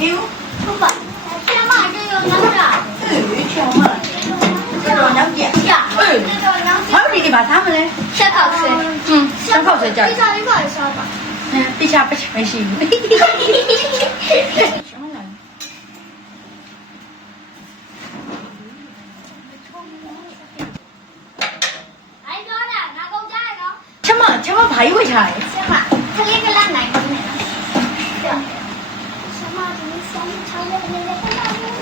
ပြေဘူး ဟုတ်ပါဆရာမတေရောနောက်တာ အေးချောင်းမတော်နောက်ကြရအေးဘာလို့ဒီမှာသားမလဲ ချက်ခောက်ဆဲ ချက်ခောက်ဆဲကြ ဒီစားလေးပါစားပါ ပိချာပချမရှိဘူးချမဘာကြီးဝိတ်ထားလဲ ဆရာမခလေးကလတ်နိုင်ပါနဲ့ဆရာမဒီဆောင်ချောင်းလေးနဲ့ခလာလေး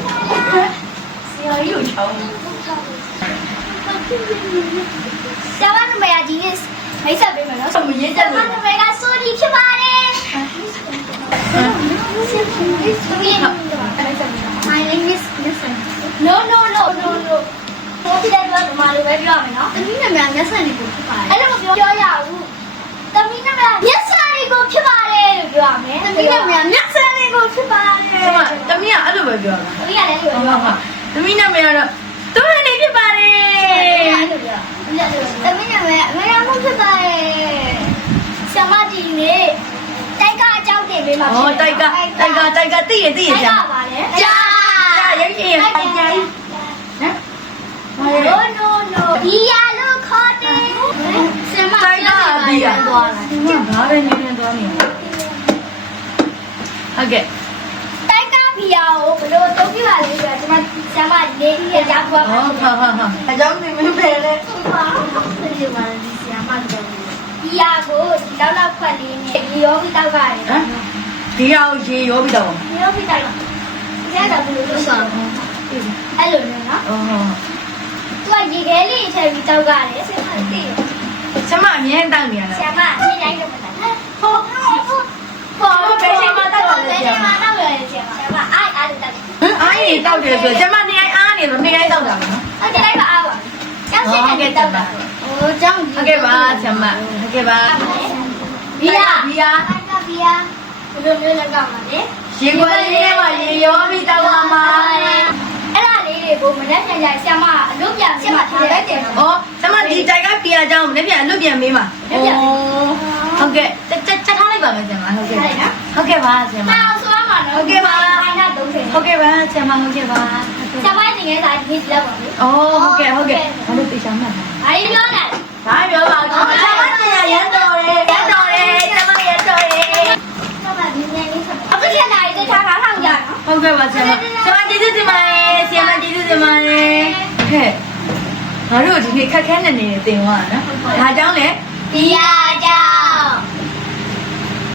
ဆရာကြီးကိုချောင်းဆရာမနမေဒီနေ့မိတ်ဆက်ပေးမယ်နော် ဆမရေးကြ ဆရာမ လို့ နမေကဆိုဒီဖြစ်ပါတယ် My name is Nissan. No. ကိုပြတဲ့တော့ဒီမှာလိုပဲပြောရမယ်နော်။သမီးနာမည်မျက်စံလေးကိုဖြစ်ပါတယ်။အဲ့လိုမပြောရဘူး။သမီးနာမည်မျက်စံလေးကိုဖြစ်ပါတယ်လို့ပြောရမယ်။သမီးနာမည်မျက်စံလေးကိုဖြစ်ပါတယ်။ တမီးကအဲ့လိုပဲပြောတာ သမီးကလည်းလိုပဲပြောပါ တမီးနာမည်ကတော့သူ့လေးဖြစ်ပါတယ် ။အဲ့လိုပြော။သမီးနာမည်အမေရာမဖြစ်ပါတယ်။ဆရာမဒီနေ့တိုက်ကအကြောင်းတင်ပေးမှာဖြစ်တယ်။ တိုက်ကသိရ တိုက် ကြာ ကပါလေ။ ကြာရုပ်ရှင်ရိုက်ကြာဟမ် No. ဘီယာလို့ခေါ်တယ်။ဆရာမ တိုက်ကဘီယာသွားတယ်ဒီမှာဘာပဲနေနေသွားနေဟုတ်ကဲ့ တိုက်ကဘီယာကိုဘယ်လိုသုံးပြပါလဲဆိုတော့ကျွန်မဆရာမလေးရကြသွားပါ ဟုတ်အကြောင်းသိမပဲလေ ဟုတ်ပါဒီမှာဒီဆရာမတော်ဘီယာကိုဒီလောက်ခွက်လေးနဲ့ရေရောပြီးတောက်ရတယ် ဟမ်ဒီအောင်ရေရောပြီးတော့ ရေရောပြီးတောက်ရတော့ဘယ်လိုလုပ်ဆောင်အဲ့လိုမျိုးနော် အော် သူကရေခဲလေးထည့်ပြီးတောက်ရတယ်ဆရာမသိရ ကျမအမြဲတောက်နေရ ဆ တာ ရာမဒီတိုင်းလုပ်မှာဟုတ်ဘယ်ချိန်မှတောက်ရတယ်ဆရာမတောက်ရတယ်ဆရာမအားတောက်တယ် အားရတောက်တယ်ဆိုကျမနေတိုင်းအားနေလို့နေတိုင်းတောက်တာပါနော် ဟုတ်တယ်လိုက်ပါအားပါကျောင်းစစ်ကနေတောက်တာဟိုကျောင်း ဟုတ်ကဲ့ပါကျမဟုတ်ကဲ့ပါ ဘီယာ ဘီယာ တိုက်ကဘီယာဘယ်လိုမျိုးလုပ်ကြမှာလဲ ရေခွက်လေးထဲမှာရေရောပြီးတောက်ပါမှာ အဲ့ဒါလေးတွေကိုမနေ့ပြန်ကြဆရာမအလုပ်ပြန်ဆရာမထားလိုက်တယ်နော် ဩကျမဒီတိုက်ကဘီယာကြောင်းလည်းပြန်အလွတ်ပြန်မေးပါဟုတ်ကဲ့ချက်ထားလိုက်ပါမယ်ကျမဟုတ်ကဲ့ဟုတ်ကဲ့ပါကျမ နောက်ဆိုရမှာနော်ခိုင်းတာ30 ဟုတ်ကဲ့ပါကျမဟုတ်ကဲ့ပါ ဆရာမနေငယ်စာဒီနေ့လောက်ပါလေ ဩဟုတ်ကဲ့ဘာလို့တေချာမှတ်တာ ဘာလို့ပြောလဲ ဘာပြောပါတော့ကျမတရားရန်တော်တယ်ကျမရန်တော်တယ် ဆရာမဒီနေ့လေးဆက်အခုချက်လာရေးထားထားဆောင်ကြနော် ဟုတ်ကဲ့ပါကျမကျေးဇူးတင်ပါတယ်ဆရာမကျေးဇူးတင်ပါတယ်ဟဲ့ငါတို့ဒီနေ့ခက်ခဲနေနေတင်သွားတာနော်ဒါကြောင့်လေ ဒီယာ